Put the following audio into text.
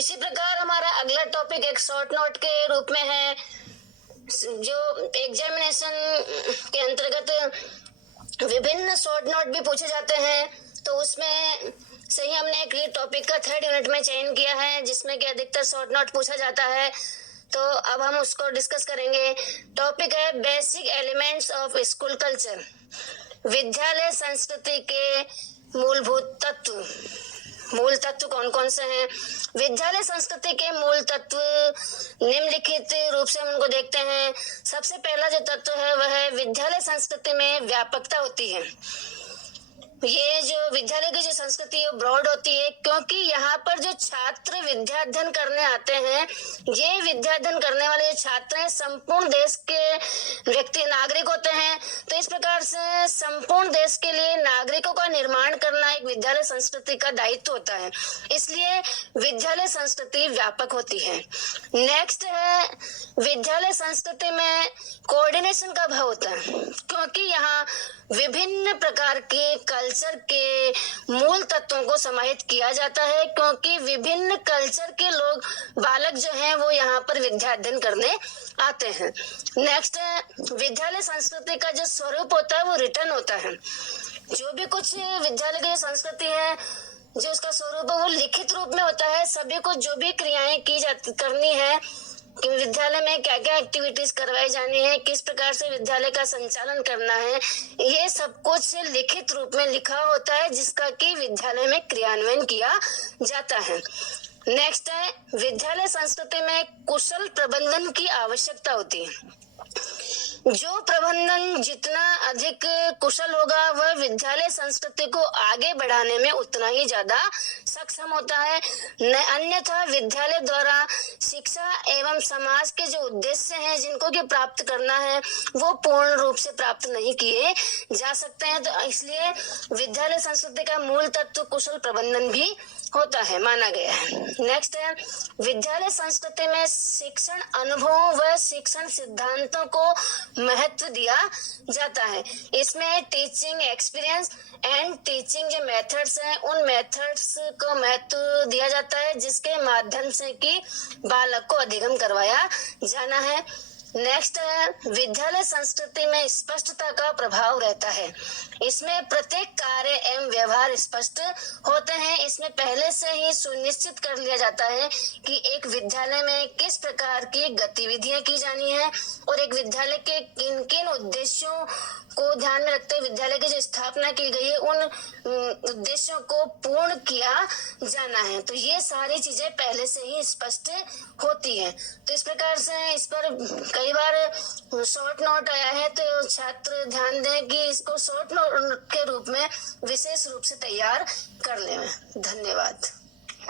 इसी प्रकार हमारा अगला टॉपिक एक शॉर्ट नोट के रूप में है, जो एग्जामिनेशन के अंतर्गत विभिन्न शॉर्ट नोट भी पूछे जाते हैं। तो उसमें से ही हमने एक टॉपिक का 3rd यूनिट में चयन किया है, जिसमें कि अधिकतर शॉर्ट नोट पूछा जाता है। तो अब हम उसको डिस्कस करेंगे। टॉपिक है basic elements of school culture, विद्यालय संस्कृति के मूलभूत तत्व। मूल तत्व कौन कौन से हैं? विद्यालय संस्कृति के मूल तत्व निम्नलिखित रूप से हम उनको देखते हैं। सबसे पहला जो तत्व है वह है विद्यालय संस्कृति में व्यापकता होती है। ये जो विद्यालय की जो संस्कृति है ब्रॉड होती है, क्योंकि यहाँ पर जो छात्र विद्या अध्ययन करने आते हैं, ये विद्या अध्ययन करने वाले जो छात्र हैं संपूर्ण देश के व्यक्ति नागरिक होते हैं। तो इस प्रकार से संपूर्ण देश के लिए नागरिकों का निर्माण करना एक विद्यालय संस्कृति का दायित्व होता है, इसलिए विद्यालय संस्कृति व्यापक होती है। नेक्स्ट है विद्यालय संस्कृति में कोऑर्डिनेशन का भाव होता है, क्योंकि यहाँ विभिन्न प्रकार के कल्चर के मूल तत्वों को समाहित किया जाता है, क्योंकि विभिन्न कल्चर के लोग बालक जो हैं वो यहाँ पर विद्या अध्ययन करने आते हैं। नेक्स्ट है विद्यालय संस्कृति का जो स्वरूप होता है वो रिटर्न होता है। जो भी कुछ विद्यालय की संस्कृति है, जो उसका स्वरूप है वो लिखित रूप में होता है। सभी को जो भी क्रियाएं की जाती करनी है कि विद्यालय में क्या क्या एक्टिविटीज करवाई जानी है, किस प्रकार से विद्यालय का संचालन करना है, ये सब कुछ लिखित रूप में लिखा होता है, जिसका कि विद्यालय में क्रियान्वयन किया जाता है। नेक्स्ट है विद्यालय संस्कृति में कुशल प्रबंधन की आवश्यकता होती है। जो प्रबंधन जितना अधिक कुशल होगा वह विद्यालय संस्कृति को आगे बढ़ाने में उतना ही ज्यादा सक्षम होता है। अन्यथा विद्यालय द्वारा शिक्षा एवं समाज के जो उद्देश्य हैं जिनको कि प्राप्त करना है वो पूर्ण रूप से प्राप्त नहीं किए जा सकते हैं। तो इसलिए विद्यालय संस्कृति का मूल तत्व कुशल प्रबंधन भी होता है, माना गया है। नेक्स्ट है विद्यालय संस्कृति में शिक्षण अनुभवों व शिक्षण सिद्धांतों को महत्व दिया जाता है। इसमें टीचिंग एक्सपीरियंस एंड टीचिंग जो मेथड्स हैं उन मेथड्स को महत्व दिया जाता है, जिसके माध्यम से कि बालक को अधिगम करवाया जाना है। नेक्स्ट है विद्यालय संस्कृति में स्पष्टता का प्रभाव रहता है। इसमें प्रत्येक कार्य एवं व्यवहार स्पष्ट होते हैं। इसमें पहले से ही सुनिश्चित कर लिया जाता है कि एक विद्यालय में किस प्रकार की गतिविधियां की जानी है और एक विद्यालय के किन किन उद्देश्यों को ध्यान में रखते हुए विद्यालय की जो स्थापना की गई है उन उद्देश्यों को पूर्ण किया जाना है। तो ये सारी चीजें पहले से ही स्पष्ट होती है। तो इस प्रकार से इस पर कई बार शॉर्ट नोट आया है, तो छात्र ध्यान दें कि इसको शॉर्ट नोट के रूप में विशेष रूप से तैयार कर लें। धन्यवाद।